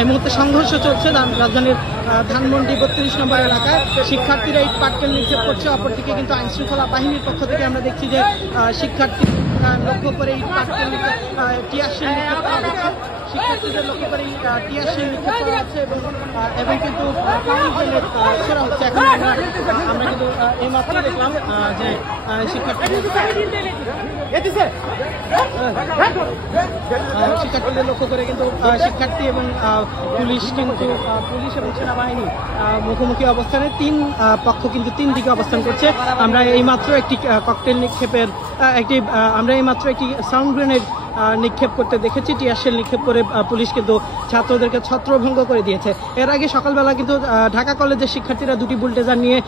এই মুহূর্তে সংঘর্ষ চলছে রাজধানীর ধানমন্ডি ৩২ নম্বর এলাকায়। শিক্ষার্থীরা ইট পাটকেল নিক্ষেপ করছে, অপরদিকে কিন্তু আইনশৃঙ্খলা বাহিনীর পক্ষ থেকে আমরা দেখছি যে শিক্ষার্থী লক্ষ্য করে ইট পাটকেল টিয়ারশেল নিক্ষেপ করা হচ্ছে। শিক্ষার্থীদের লক্ষ্য করে টিয়ারশেল নিক্ষেপ করা হচ্ছে এবং কিন্তু ছোড়া হচ্ছে। এখন আমরা কিন্তু এইমাত্র দেখলাম যে শিক্ষার্থীদের লক্ষ্য করে কিন্তু শিক্ষার্থী এবং পুলিশ এবং সেনাবাহিনী মুখোমুখি অবস্থানে পক্ষ কিন্তু তিন দিকে অবস্থান করছে। আমরা এইমাত্র একটি ককটেল নিক্ষেপের আমরা এইমাত্র একটি সাউন্ড গ্রেনেড নিক্ষেপ করতে দেখেছি। টিয়ারশেল নিক্ষেপ করে পুলিশ কিন্তু ছাত্রদেরকে ছত্রভঙ্গ করে দিয়েছে। এর আগে সকালবেলা কিন্তু ঢাকা কলেজের শিক্ষার্থীরা দুটি বুলডোজার নিয়ে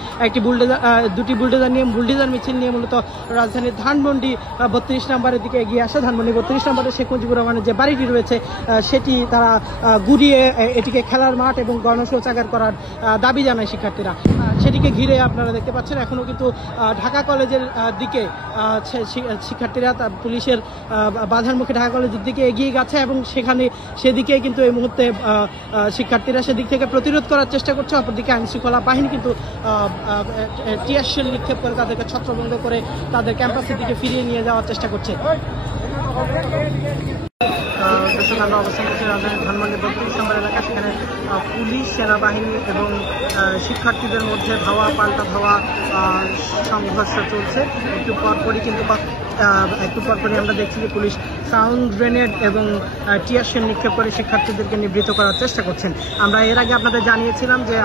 বুলডোজার মিছিল নিয়ে মূলত রাজধানীর ধানমন্ডি ৩২ নম্বরের দিকে এগিয়ে আসে। ধানমন্ডি ৩২ নম্বরে শেখ মুজিবুর রহমানের যে বাড়িটি রয়েছে সেটি তারা গুড়িয়ে এটিকে খেলার মাঠ এবং গণশৌচাগার করার দাবি জানায় শিক্ষার্থীরা। সেটিকে ঘিরে আপনারা দেখতে পাচ্ছেন এখনও কিন্তু ঢাকা কলেজের দিকে শিক্ষার্থীরা পুলিশের বাধার মুখে ঢাকা কলেজের দিকে এগিয়ে গেছে এবং সেদিকে কিন্তু এই মুহূর্তে শিক্ষার্থীরা সেদিক থেকে প্রতিরোধ করার চেষ্টা করছে। অপরদিকে আইনশৃঙ্খলা বাহিনী কিন্তু টিয়ারশেল নিক্ষেপ করে তাদেরকে ছত্রভঙ্গ করে তাদের ক্যাম্পাসের দিকে ফিরিয়ে নিয়ে যাওয়ার চেষ্টা করছে। আমরা অবস্থান করছি রাজধানীর ধানমন্ডি ৩২ নম্বর এলাকা। সেখানে পুলিশ, সেনাবাহিনী এবং শিক্ষার্থীদের মধ্যে ধাওয়া পাল্টা ধাওয়া সংঘর্ষ চলছে। একটু পরপরই আমরা দেখছি যে পুলিশ সাউন্ড গ্রেনেড এবং টিয়ারশেল নিক্ষেপ করে শিক্ষার্থীদেরকে নিবৃত করার চেষ্টা করছেন। আমরা এর আগে আপনাদের জানিয়েছিলাম যে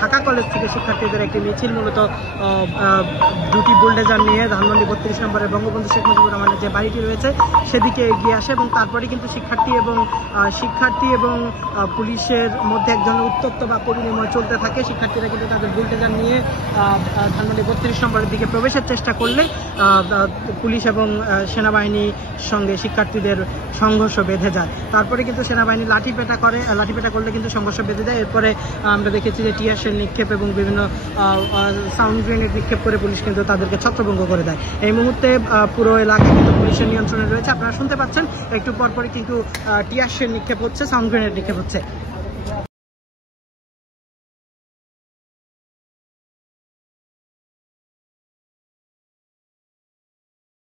ঢাকা কলেজ থেকে শিক্ষার্থীদের একটি মিছিল মূলত দুটি বুলডোজার নিয়ে ধানমন্ডি ৩২ নম্বরে বঙ্গবন্ধু শেখ মুজিবুর রহমানের যে বাড়িটি রয়েছে সেদিকে এগিয়ে আসে এবং তারপরে কিন্তু শিক্ষার্থী এবং পুলিশের মধ্যে এক ধরনের উত্তপ্ত বা পরিণয় চলতে থাকে। শিক্ষার্থীরা কিন্তু তাদের বুলডোজার নিয়ে ধানমন্ডি ৩২ নম্বরের দিকে প্রবেশের চেষ্টা করলে পুলিশ এবং সেনাবাহিনীর সঙ্গে শিক্ষার্থীদের সংঘর্ষ বেঁধে যায়। তারপরে কিন্তু সেনাবাহিনী লাঠিপেটা করলে কিন্তু সংঘর্ষ বেঁধে যায়। এরপরে আমরা দেখেছি যে টিয়ারশেল নিক্ষেপ এবং বিভিন্ন সাউন্ড গ্রেনেড নিক্ষেপ করে পুলিশ কিন্তু তাদেরকে ছত্রভঙ্গ করে দেয়। এই মুহূর্তে পুরো এলাকা কিন্তু পুলিশের নিয়ন্ত্রণে রয়েছে। আপনারা শুনতে পাচ্ছেন একটু পরপরই কিন্তু টিয়ারশেল নিক্ষেপ হচ্ছে, সাউন্ড গ্রেনেড নিক্ষেপ হচ্ছে।